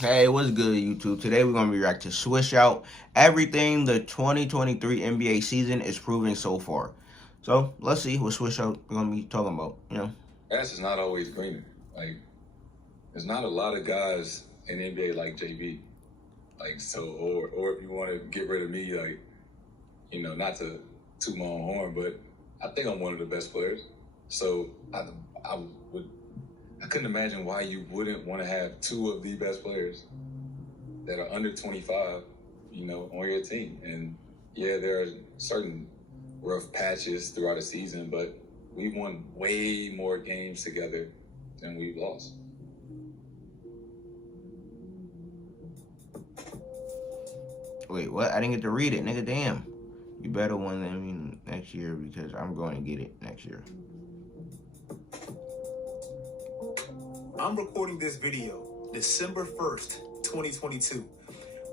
Hey, what's good, YouTube? Today we're gonna be react to Swish Out everything the 2023 NBA season is proving so far. So let's see what Swish Out we're gonna be talking about. Grass is not always greener. Like, there's not a lot of guys in the NBA like JB. Like, so, or if you want to get rid of me, like, not to toot my own horn, but I think I'm one of the best players. So I would, I couldn't imagine why you wouldn't want to have two of the best players that are under 25, on your team. And yeah, there are certain rough patches throughout the season, but we've won way more games together than we've lost. Wait, what? I didn't get to read it, nigga. Damn. You better win than me next year because I'm going to get it next year. I'm recording this video December 1st, 2022.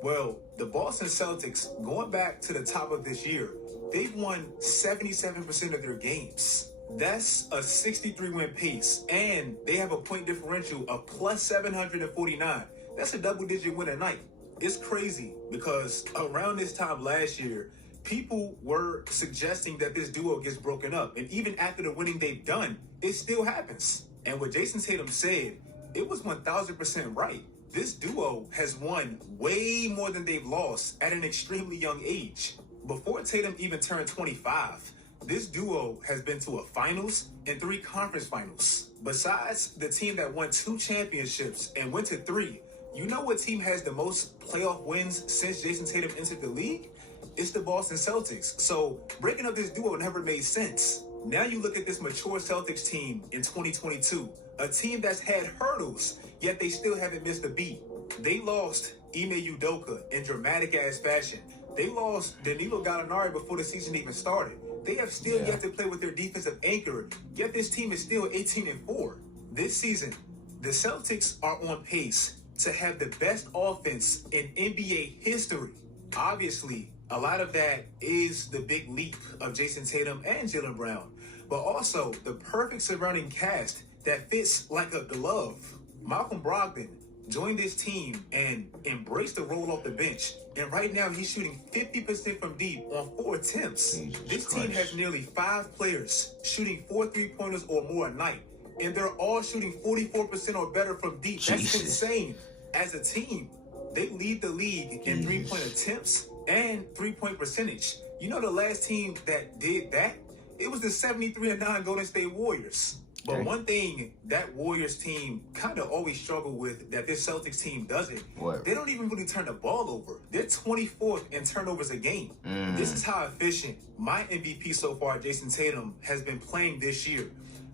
Well, the Boston Celtics, going back to the top of this year, they've won 77% of their games. That's a 63-win pace, and they have a point differential of plus 749. That's a double-digit win a night. It's crazy because around this time last year, people were suggesting that this duo gets broken up, and even after the winning they've done, it still happens. And what Jason Tatum said, it was 1,000% right. This duo has won way more than they've lost at an extremely young age. Before Tatum even turned 25, this duo has been to a finals and 3 conference finals. Besides the team that won 2 championships and went to 3, you know what team has the most playoff wins since Jason Tatum entered the league? It's the Boston Celtics. So breaking up this duo never made sense. Now you look at this mature Celtics team in 2022, a team that's had hurdles, yet they still haven't missed a beat. They lost Ime Udoka in dramatic-ass fashion. They lost Danilo Gallinari before the season even started. They have still yet to play with their defensive anchor, yet this team is still 18-4. This season, the Celtics are on pace to have the best offense in NBA history. Obviously, a lot of that is the big leap of Jason Tatum and Jaylen Brown, but also the perfect surrounding cast that fits like a glove. Malcolm Brogdon joined this team and embraced the role off the bench, and right now he's shooting 50% from deep on 4 attempts. This team has nearly 5 players shooting 4 3-pointers or more a night, and they're all shooting 44% or better from deep. That's insane. As a team, they lead the league in 3-point attempts and 3-point percentage. You know the last team that did that? It was the 73-9 Golden State Warriors. But one thing that Warriors team kind of always struggle with that this Celtics team doesn't, they don't even really turn the ball over. They're 24th in turnovers a game. This is how efficient my MVP so far, Jason Tatum, has been playing this year.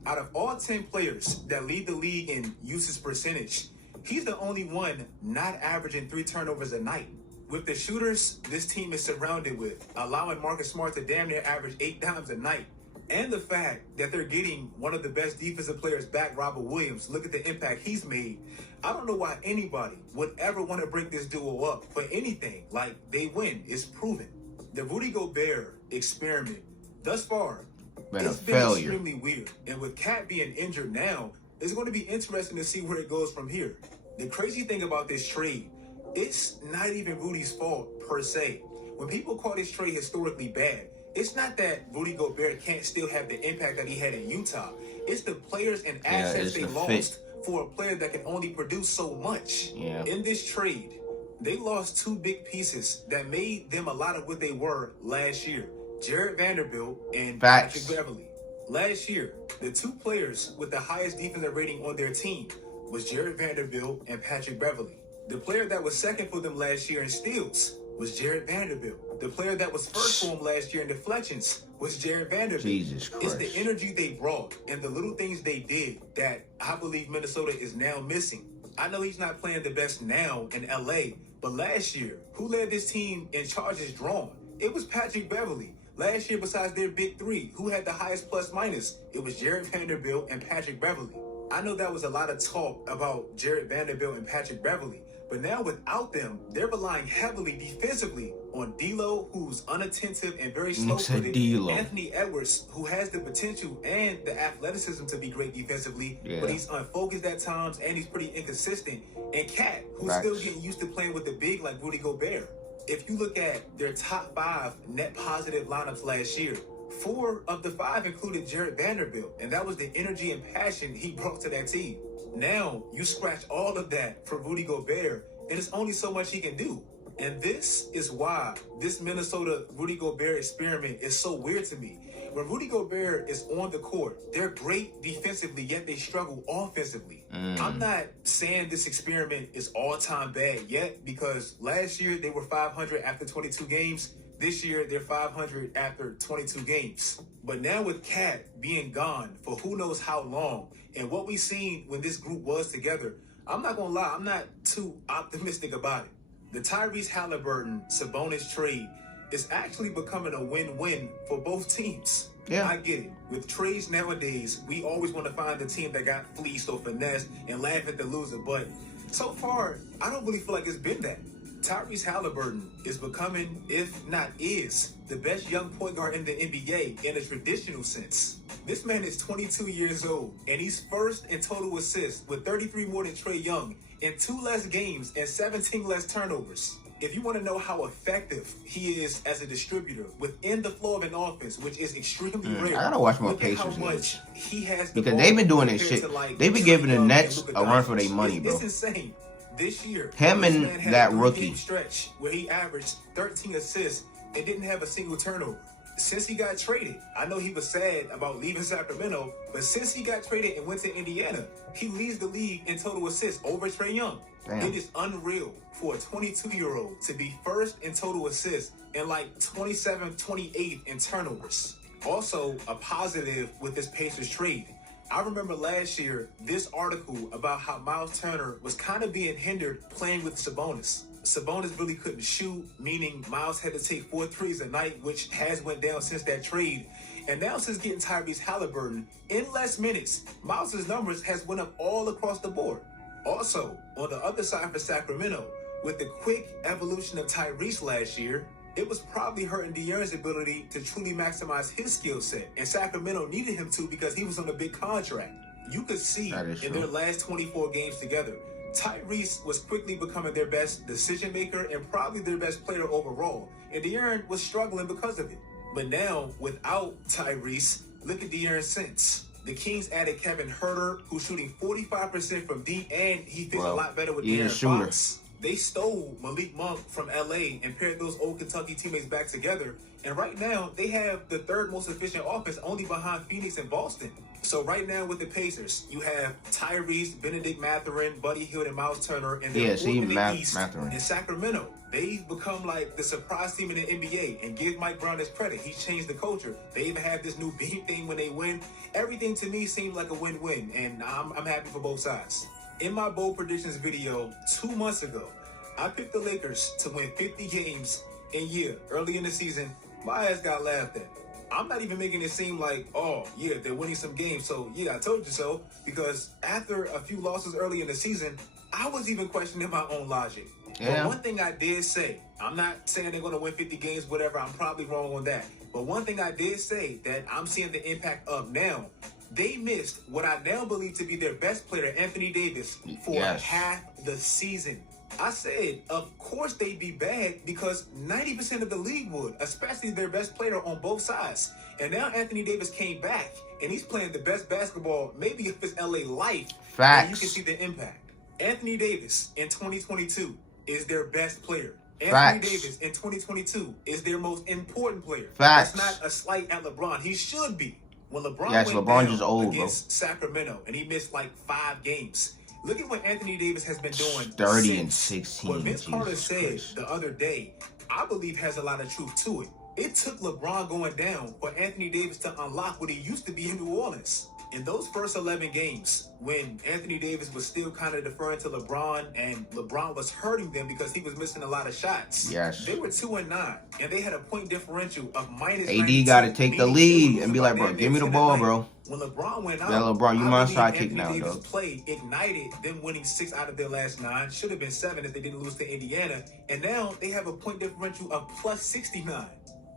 Out of all 10 players that lead the league in usage percentage, he's the only one not averaging 3 turnovers a night. With the shooters this team is surrounded with, allowing Marcus Smart to damn near average 8 dimes a night, and the fact that they're getting one of the best defensive players back, Robert Williams, look at the impact he's made. I don't know why anybody would ever want to break this duo up for anything. Like, they win. It's proven. The Rudy Gobert experiment, thus far, it's been extremely weird. And with Cat being injured now, it's going to be interesting to see where it goes from here. The crazy thing about this trade, it's not even Rudy's fault per se. When people call this trade historically bad, it's not that Rudy Gobert can't still have the impact that he had in Utah. It's the players and assets they lost for a player that can only produce so much. In this trade, they lost 2 big pieces that made them a lot of what they were last year. Jared Vanderbilt and Patrick Beverley. Last year, the 2 players with the highest defensive rating on their team was Jared Vanderbilt and Patrick Beverley. The player that was second for them last year in steals was Jared Vanderbilt. The player that was first for him last year in deflections was Jared Vanderbilt. Jesus Christ. It's the energy they brought and the little things they did that I believe Minnesota is now missing. I know he's not playing the best now in LA, but last year, who led this team in charges drawn? It was Patrick Beverley. Last year, besides their big 3, who had the highest plus minus? It was Jared Vanderbilt and Patrick Beverley. I know that was a lot of talk about Jared Vanderbilt and Patrick Beverly, but now without them, they're relying heavily defensively on D'Lo, who's unattentive and very slow-footed, Anthony Edwards, who has the potential and the athleticism to be great defensively, but he's unfocused at times and he's pretty inconsistent, and Cat, who's still getting used to playing with the big like Rudy Gobert. If you look at their top 5 net positive lineups last year, 4 of the 5 included Jared Vanderbilt, and that was the energy and passion he brought to that team. Now, you scratch all of that for Rudy Gobert, and it's only so much he can do. And this is why this Minnesota Rudy Gobert experiment is so weird to me. When Rudy Gobert is on the court, they're great defensively, yet they struggle offensively. I'm not saying this experiment is all-time bad yet, because last year they were 500 after 22 games. This year, they're 500 after 22 games. But now with Cat being gone for who knows how long, and what we've seen when this group was together, I'm not going to lie, I'm not too optimistic about it. The Tyrese Halliburton-Sabonis trade is actually becoming a win-win for both teams. Yeah, I get it. With trades nowadays, we always want to find the team that got fleeced or finessed and laugh at the loser. But so far, I don't really feel like it's been that. Tyrese Halliburton is becoming, if not is, the best young point guard in the NBA in a traditional sense. This man is 22 years old, and he's first in total assists with 33 more than Trae Young in 2 less games and 17 less turnovers. If you want to know how effective he is as a distributor within the flow of an offense, which is extremely rare, I gotta watch more Pacers games he has because they've been doing this shit. They've been giving the Nets a run for their money, bro. It's insane. This year, him and that rookie stretch where he averaged 13 assists and didn't have a single turnover. Since he got traded, I know he was sad about leaving Sacramento, but since he got traded and went to Indiana, he leads the league in total assists over Trae Young. Damn. It is unreal for a 22-year-old to be first in total assists and like 27th, 28th in turnovers. Also, a positive with this Pacers trade. I remember last year, this article about how Miles Turner was kind of being hindered playing with Sabonis. Sabonis really couldn't shoot, meaning Miles had to take 4 threes a night, which has went down since that trade. And now since getting Tyrese Halliburton, in less minutes, Miles' numbers has went up all across the board. Also, on the other side for Sacramento, with the quick evolution of Tyrese last year, it was probably hurting De'Aaron's ability to truly maximize his skill set, and Sacramento needed him to because he was on a big contract. You could see in their last 24 games together, Tyrese was quickly becoming their best decision maker and probably their best player overall, and De'Aaron was struggling because of it. But now, without Tyrese, look at De'Aaron since. The Kings added Kevin Huerter, who's shooting 45% from deep, and he fits a lot better with De'Aaron Fox. They stole Malik Monk from LA and paired those old Kentucky teammates back together. And right now, they have the 3rd most efficient offense, only behind Phoenix and Boston. So right now with the Pacers, you have Tyrese, Benedict Mathurin, Buddy Hield, and Miles Turner. And they're in the East. In Sacramento, they've become like the surprise team in the NBA. And give Mike Brown his credit. He's changed the culture. They even have this new beam thing when they win. Everything to me seems like a win-win. And I'm happy for both sides. In my bold predictions video 2 months ago, I picked the Lakers to win 50 games. And yeah, early in the season, my ass got laughed at. I'm not even making it seem like, oh, yeah, they're winning some games, so yeah, I told you so. Because after a few losses early in the season, I was even questioning my own logic. But one thing I did say, I'm not saying they're going to win 50 games, whatever, I'm probably wrong on that. But one thing I did say that I'm seeing the impact of now, they missed what I now believe to be their best player, Anthony Davis, for half the season. I said, of course they'd be bad because 90% of the league would, especially their best player on both sides. And now Anthony Davis came back, and he's playing the best basketball, maybe of his LA life. Facts. And you can see the impact. Anthony Davis in 2022 is their best player. Anthony Davis in 2022 is their most important player. Facts. That's not a slight at LeBron. He should be. When LeBron went LeBron's down old, against Sacramento, and he missed like 5 games. Look at what Anthony Davis has been doing. 30 and 16. What Vince Carter said the other day, I believe has a lot of truth to it. It took LeBron going down for Anthony Davis to unlock what he used to be in New Orleans. in those first 11 games, when Anthony Davis was still kind of deferring to LeBron and LeBron was hurting them because he was missing a lot of shots, Yes. they were 2-9, and they had a point differential of minus AD 92, got to take the lead and be like, bro, damn give me the near ball, 10-9. bro. When LeBron went out, Yeah, LeBron, you my sidekick Anthony now, Davis' dog. play ignited them winning 6 out of their last 9. Should have been 7 if they didn't lose to Indiana. And now they have a point differential of plus 69.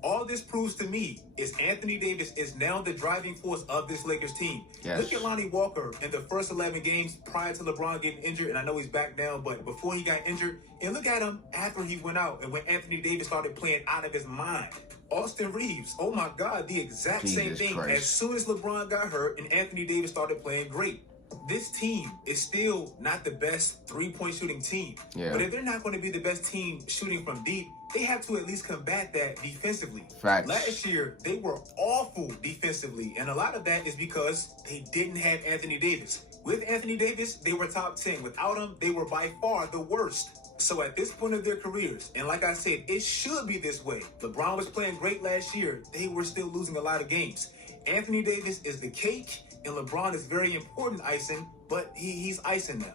All this proves to me is Anthony Davis is now the driving force of this Lakers team. Yes. Look at Lonnie Walker in the first 11 games prior to LeBron getting injured, and I know he's back now, but before he got injured, and look at him after he went out and when Anthony Davis started playing out of his mind. Austin Reeves, oh my God, the exact same thing. Christ. As soon as LeBron got hurt and Anthony Davis started playing great. This team is still not the best three-point shooting team. Yeah. But if they're not going to be the best team shooting from deep, they have to at least combat that defensively. Facts. Last year, they were awful defensively, and a lot of that is because they didn't have Anthony Davis. With Anthony Davis, they were top 10. Without him, they were by far the worst. So at this point of their careers, and like I said, it should be this way. LeBron was playing great last year. They were still losing a lot of games. Anthony Davis is the cake, and LeBron is very important icing, but he's icing them.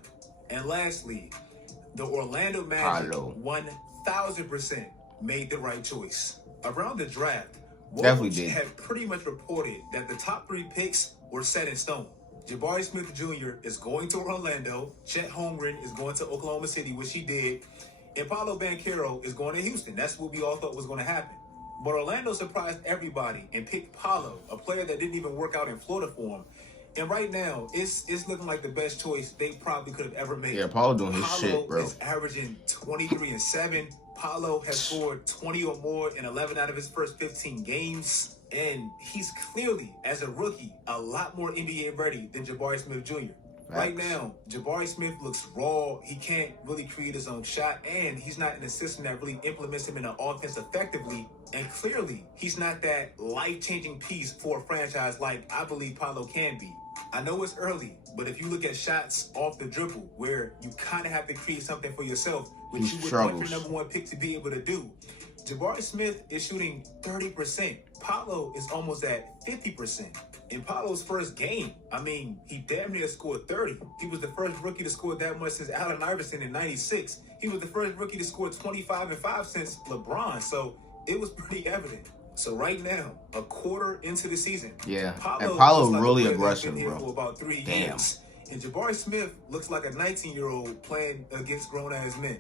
And lastly, the Orlando Magic 1,000% made the right choice. Around the draft, Woj had pretty much reported that the top 3 picks were set in stone. Jabari Smith Jr. is going to Orlando. Chet Holmgren is going to Oklahoma City, which he did. And Paolo Banchero is going to Houston. That's what we all thought was going to happen. But Orlando surprised everybody and picked Paolo, a player that didn't even work out in Florida for him. And right now, it's looking like the best choice they probably could have ever made. Yeah, Paolo doing his shit, bro. Paolo is averaging 23 and 7. Paolo has scored 20 or more in 11 out of his first 15 games. And he's clearly, as a rookie, a lot more NBA ready than Jabari Smith Jr. Right now, Jabari Smith looks raw. He can't really create his own shot, and he's not in a system that really implements him in an offense effectively. And clearly, he's not that life-changing piece for a franchise like I believe Paolo can be. I know it's early, but if you look at shots off the dribble, where you kind of have to create something for yourself, which you would want your number 1 pick to be able to do, Jabari Smith is shooting 30%. Paolo is almost at 50%. In Paolo's first game, I mean, he damn near scored 30. He was the first rookie to score that much since Allen Iverson in 96. He was the first rookie to score 25 and 5 since LeBron. So it was pretty evident. So right now, a quarter into the season, Paolo really aggressive, bro. For about 3 years. And Jabari Smith looks like a 19-year-old playing against grown-ass men.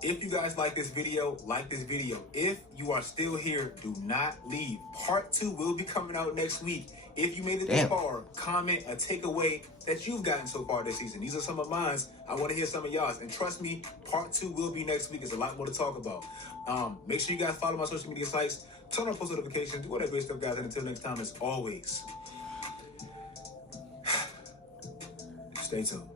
If you guys like this video, like this video. If you are still here, do not leave. Part 2 will be coming out next week. If you made it this far, comment a takeaway that you've gotten so far this season. These are some of mine. I want to hear some of y'all's. And trust me, part 2 will be next week. There's a lot more to talk about. Make sure you guys follow my social media sites. Turn on post notifications. Do all that great stuff, guys. And until next time, as always, stay tuned.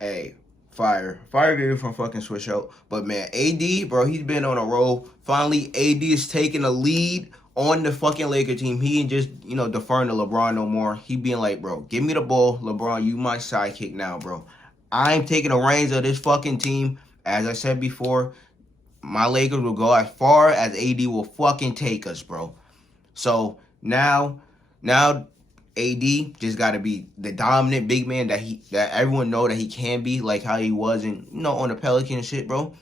Hey. Fire video from fucking Switch Out. But man, AD, bro, he's been on a roll. Finally, AD is taking a lead on the fucking Laker team. He ain't just, deferring to LeBron no more. He being like, bro, give me the ball. LeBron, you my sidekick now, bro. I'm taking the reins of this fucking team. As I said before, my Lakers will go as far as AD will fucking take us, bro. So now AD just got to be the dominant big man that everyone know that he can be, like how he was on the Pelican shit, bro.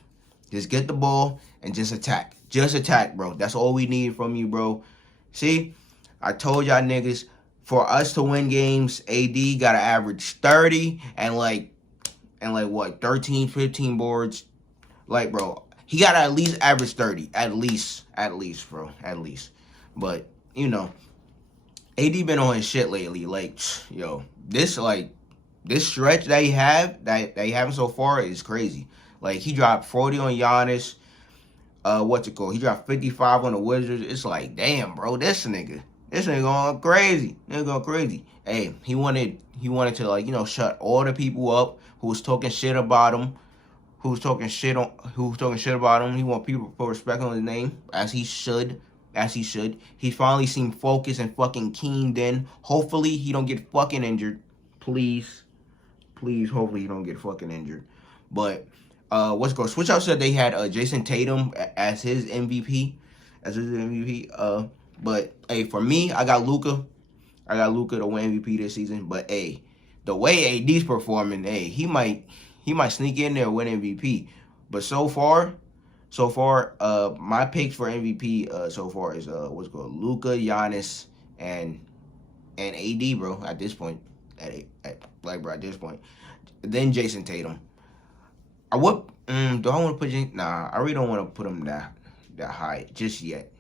Just get the ball and just attack. Just attack, bro. That's all we need from you, bro. See, I told y'all niggas, for us to win games, AD got to average 30 and like what, 13, 15 boards. Like, bro, he got to at least average 30. At least, bro. At least. But, AD been on his shit lately. Like, yo, this stretch that he having so far is crazy. Like, he dropped 40 on Giannis. He dropped 55 on the Wizards. It's like, damn, bro, this nigga going crazy. Hey, he wanted to shut all the people up who was talking shit about him. He want people to put respect on his name, as he should. He finally seemed focused and fucking keened in. Hopefully he don't get fucking injured. Please, hopefully he don't get fucking injured. But Switch Out said they had Jason Tatum as his MVP. But hey, for me, I got Luka. I got Luka to win MVP this season. But hey, the way AD's performing, hey, he might sneak in there and win MVP. But so far, my picks for MVP so far is what's called Luka, Giannis, and AD, bro. At this point, at this point, then Jason Tatum. I would. Do I want to put? Nah, I really don't want to put him that high just yet.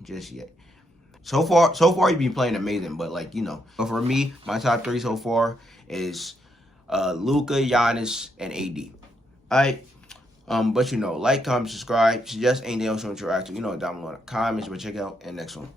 So far, he's been playing amazing. But like but for me, my top three so far is Luka, Giannis, and AD. All right. But like, comment, subscribe, suggest anything else you want to interact with. Down below in the comments. But check out the next one.